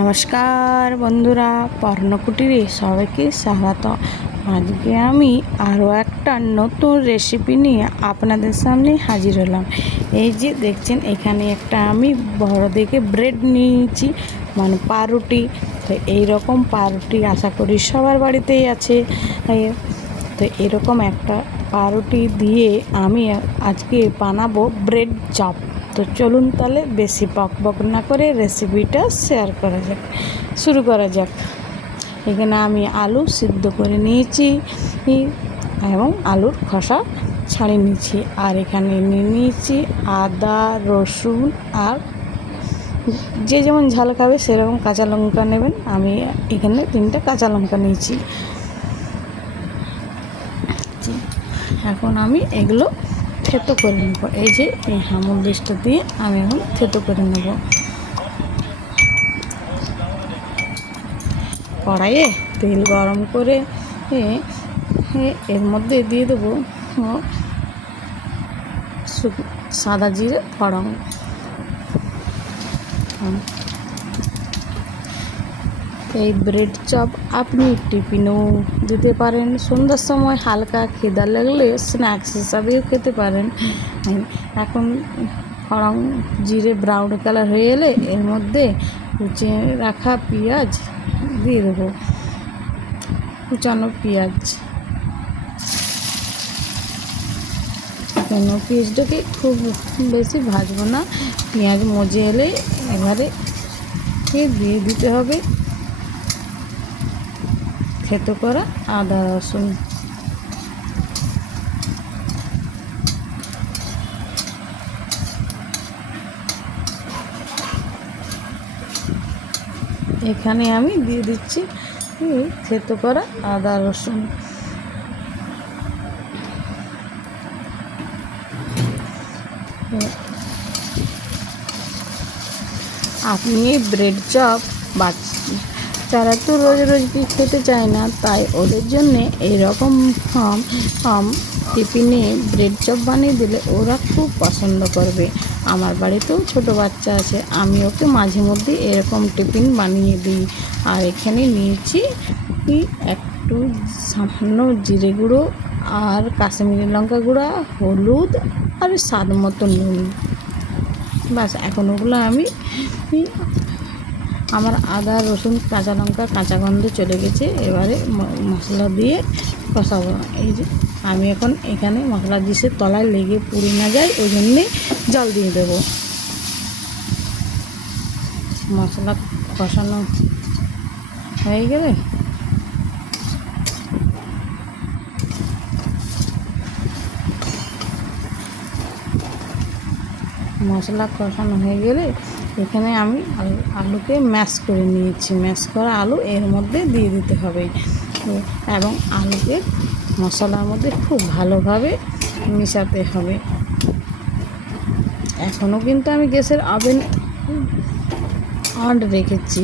নমস্কার বন্ধুরা, পর্ণকুটিরে সবাইকে স্বাগত। আজকে আমি আরও একটা নতুন রেসিপি নিয়ে আপনাদের সামনে হাজির হলাম। এই যে দেখছেন, এখানে একটা আমি বড় দেখে ব্রেড নিয়েছি, মানে পাউরুটি। তো এইরকম পাউরুটি আশা করি সবার বাড়িতেই আছে। তো এরকম একটা পাউরুটি দিয়ে আমি আজকে বানাবো ব্রেড চপ। তো চলুন তাহলে বেশি বক না করে রেসিপিটা শুরু করা যাক। এখানে আমি আলু সিদ্ধ করে নিয়েছি এবং আলুর খোসা ছাড়িয়ে নিয়েছি। আর এখানে নিয়ে নিয়েছি আদা, রসুন আর যে যেমন ঝাল খাবে সেরকম কাঁচা লঙ্কা নেবেন। আমি এখানে 3টে কাঁচা লঙ্কা নিয়েছি। এখন আমি এগুলো থেতো করে নেব। এই যে এই হামল ডিশটা দিয়ে আমি এখন থেতো করে নেব। কড়াইয়ে তেল গরম করে এর মধ্যে দিয়ে দেবো সাদা জিরে ফোড়ন। এই ব্রেড চপ আপনি টিফিনেও দিতে পারেন, সন্ধ্যার সময় হালকা খিদা লাগলে স্ন্যাক্স হিসাবেও খেতে পারেন। এখন ফোড়ন জিরে ব্রাউন কালার হয়ে এলে এর মধ্যে কুচিয়ে রাখা পেঁয়াজ দিয়ে দেবো, কুচানো পেঁয়াজ। পেঁয়াজটাকে খুব বেশি ভাজবো না, পেঁয়াজ মজে এলে এবারে দিয়ে দিতে হবে থেতো করা আদা রসুন। এখানে আমি দিয়ে দিচ্ছি থেতো করা আদা রসুন। আপনি এই ব্রেড চপ বাচ্চারা তো রোজ রোজ খেতে চায় না, তাই ওদের জন্যে এইরকম টিফিনে ব্রেড চপ বানিয়ে দিলে ওরা খুব পছন্দ করবে। আমার বাড়িতেও ছোট বাচ্চা আছে, আমি ওকে মাঝে মধ্যে এরকম টিফিন বানিয়ে দিই। আর এখানে নিয়েছি একটু সামান্য জিরে গুঁড়ো আর কাশ্মীরি লঙ্কা গুঁড়া, হলুদ আর স্বাদ মতো নুন। বাস, এখন ওগুলো আমি আমার আদা রসুন কাঁচা লঙ্কা কাঁচা গন্ধ চলে গেছে। এবারে মশলা দিয়ে কষাবো। এই যে আমি এখন এখানে মশলা ডিশে তলায় লেগে পুড়ে না যায় ওই জন্যে জল দিয়ে দেবো। মশলা কষানো হয়ে গেলে এখানে আমি আলুকে ম্যাশ করে নিয়েছি। ম্যাশ করা আলু এর মধ্যে দিয়ে দিতে হবে এবং আলুকে মশলার মধ্যে খুব ভালোভাবে মেশাতে হবে। এখনও কিন্তু আমি গ্যাসের ওভেন অন রেখেছি।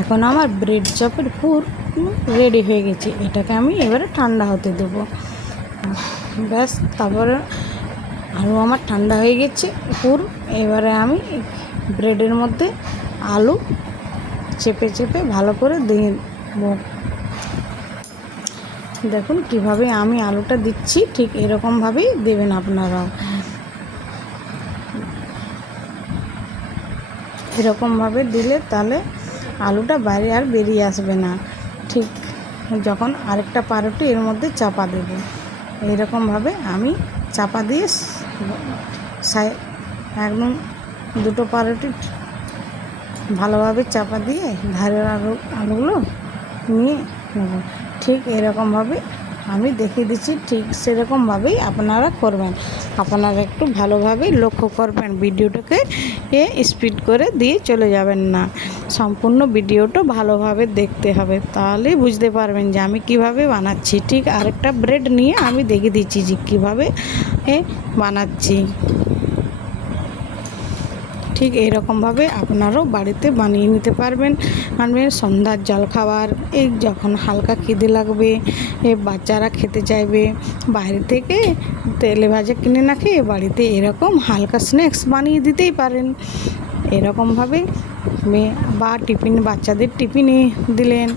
এখন আমার ব্রেড চপের পুর রেডি হয়ে গেছে। এটাকে আমি এবারে ঠান্ডা হতে দেবো। ব্যাস, তারপরে আলু আমার ঠান্ডা হয়ে গেছে পুর। এবারে আমি ব্রেডের মধ্যে আলু চেপে চেপে ভালো করে দিয়ে দেবো। দেখুন কিভাবে আমি আলুটা দিচ্ছি, ঠিক এরকমভাবেই দেবেন আপনারাও। এরকমভাবে দিলে তাহলে আলুটা বাইরে আর বেরিয়ে আসবে না। ঠিক যখন আরেকটা পাউরুটি এর মধ্যে চাপা দেব, এইরকমভাবে আমি চাপা দিয়ে একদম দুটো পাউরুটি ভালোভাবে চাপা দিয়ে ধারের আলুগুলো নিয়ে নেব। ঠিক এরকমভাবে আমি দেখিয়ে দিচ্ছি, ঠিক সেরকমভাবেই আপনারা করবেন। আপনারা একটু ভালোভাবে লক্ষ্য করবেন, ভিডিওটাকে স্পিড করে দিয়ে চলে যাবেন না। সম্পূর্ণ ভিডিওটা ভালোভাবে দেখতে হবে, তাহলেই বুঝতে পারবেন যে আমি কিভাবে বানাচ্ছি। ঠিক আরেকটা ব্রেড নিয়ে আমি দেখিয়ে দিচ্ছি যে কীভাবে বানাচ্ছি। ঠিক এইরকমভাবে আপনারাও বাড়িতে বানিয়ে নিতে পারবেন। সন্ধ্যার জলখাবার, এই যখন হালকা খিদে লাগবে, বাচ্চারা খেতে চাইবে, বাইরে থেকে তেলে ভাজা কিনে না খেয়ে বাড়িতে এরকম হালকা স্ন্যাক্স বানিয়ে দিতেই পারেন। এরকমভাবে বা বাচ্চাদের টিফিনে দিলেন,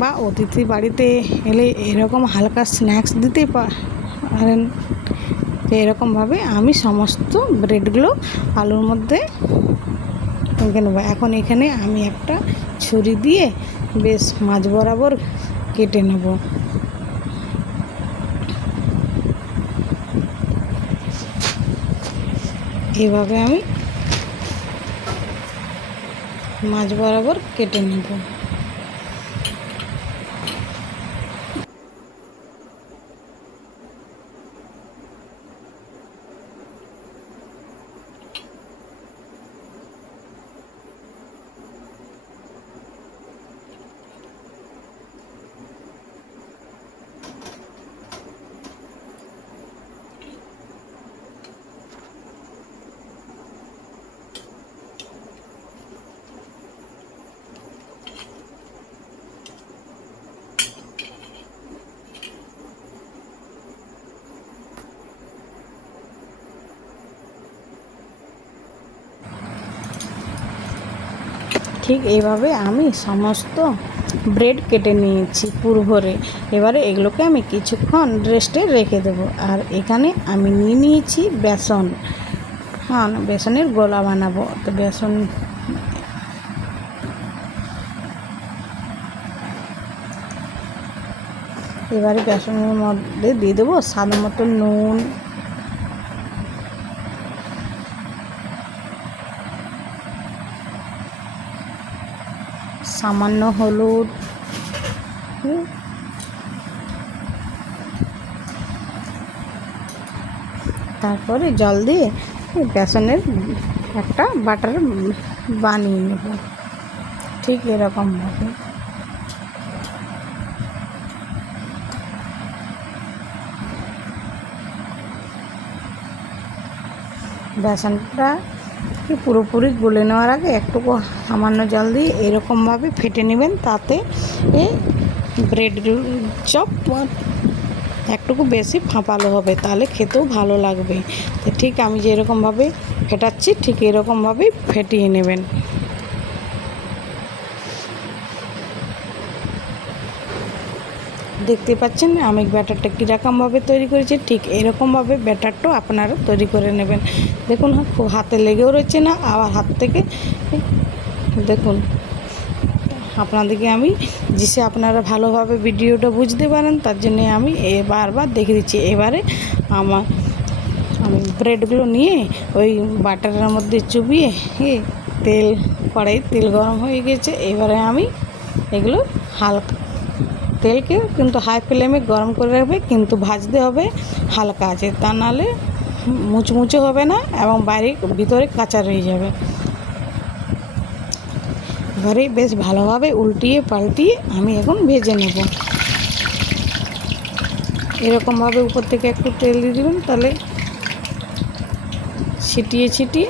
বা অতিথি বাড়িতে এলে এরকম হালকা স্ন্যাক্স দিতেই পারেন। এরকমভাবে আমি সমস্ত ব্রেডগুলো আলুর মধ্যে রেখে নেব। এখন এখানে আমি একটা ছুরি দিয়ে বেশ মাঝ বরাবর কেটে নেব। এভাবে আমি মাঝ বরাবর কেটে নেব। ঠিক এইভাবে আমি সমস্ত ব্রেড কেটে নিয়েছি পুরো ভরে। এবারে এগুলোকে আমি কিছুক্ষণ রেস্টে রেখে দেবো। আর এখানে আমি নিয়ে নিয়েছি বেসন। বেসনের গোলা বানাবো। তো বেসন এবারে বেসনের মধ্যে দিয়ে দেবো স্বাদ মতো নুন, সামান্য হলুদ, তারপরে জল দিয়ে বেসনের একটা বাটার বানিয়ে নেব। ঠিক এরকমভাবে বেসনটা পুরোপুরি গুলে নেওয়ার আগে একটুকু সামান্য জল দিয়ে এরকমভাবে ফেটে নেবেন, তাতে ব্রেড চপ একটুকু বেশি ফাঁপালো হবে, তাহলে খেতেও ভালো লাগবে। তো ঠিক আমি যেরকমভাবে ফেটাচ্ছি ঠিক এরকমভাবেই ফেটিয়ে নেবেন। দেখতে পাচ্ছেন আমি ব্যাটারটা কীরকমভাবে তৈরি করেছি, ঠিক এরকমভাবে ব্যাটারটাও আপনারা তৈরি করে নেবেন। দেখুন খুব হাতে লেগেও রয়েছে না, আবার হাত থেকে দেখুন আপনাদেরকে আমি যেসে আপনারা ভালোভাবে ভিডিওটা বুঝতে পারেন তার জন্যে আমি বারবার দেখে দিচ্ছি। এবারে আমি ব্রেডগুলো নিয়ে ওই বাটারের মধ্যে চুবিয়ে কড়াইয়ে তেল গরম হয়ে গেছে। এবারে আমি এগুলো হালকা তেলকে কিন্তু হাই ফ্লেমে গরম করে রাখবে, কিন্তু ভাজতে হবে হালকা আছে, তা নাহলে মুচমুচে হবে না এবং ভিতরে কাঁচা রয়ে যাবে। এবারে বেশ ভালোভাবে উল্টিয়ে পাল্টিয়ে আমি এখন ভেজে নেব। এরকমভাবে উপর থেকে একটু তেল দিয়ে দেবেন, তাহলে ছিটিয়ে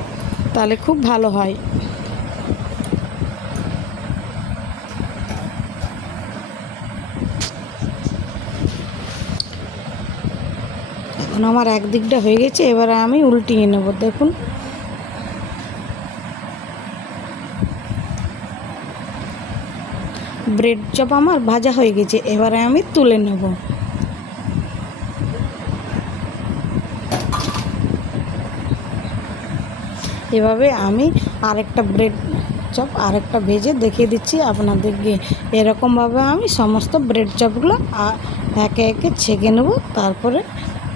তাহলে খুব ভালো হয়। এখন আমার একদিকটা হয়ে গেছে, এবারে আমি উল্টিয়ে নেব। দেখুন ব্রেড চপ আমার ভাজা হয়ে গেছে, এবারে আমি তুলে নেব। এভাবে আমি আরেকটা ব্রেড চপ আরেকটা ভেজে দেখিয়ে দিচ্ছি আপনাদেরকে। এরকমভাবে আমি সমস্ত ব্রেড চপগুলো একে একে ছেঁকে নেব, তারপরে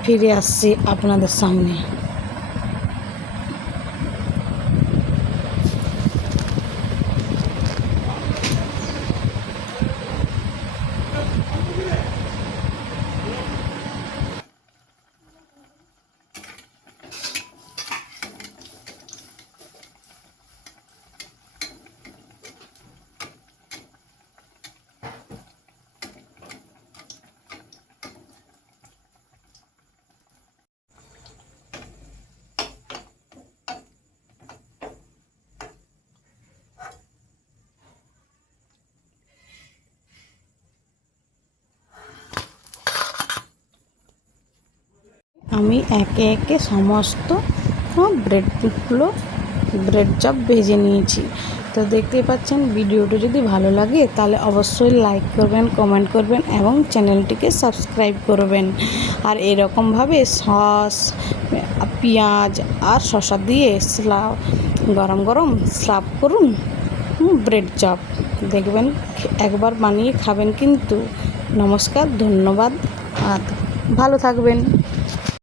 ফিরে আসছি আপনাদের সামনে। আমি একে একে সমস্ত ব্রেড চপ ভেজে নিয়েছি। তো দেখতেই পাচ্ছেন, ভিডিওটা যদি ভালো লাগে তাহলে অবশ্যই লাইক করবেন, কমেন্ট করবেন এবং চ্যানেলটিকে সাবস্ক্রাইব করবেন। আর এরকমভাবে সস, পেঁয়াজ আর শসা দিয়ে গরম গরম সার্ভ করুন ব্রেড চপ। দেখবেন, একবার বানিয়ে খাবেন কিন্তু। নমস্কার, ধন্যবাদ আর ভালো থাকবেন।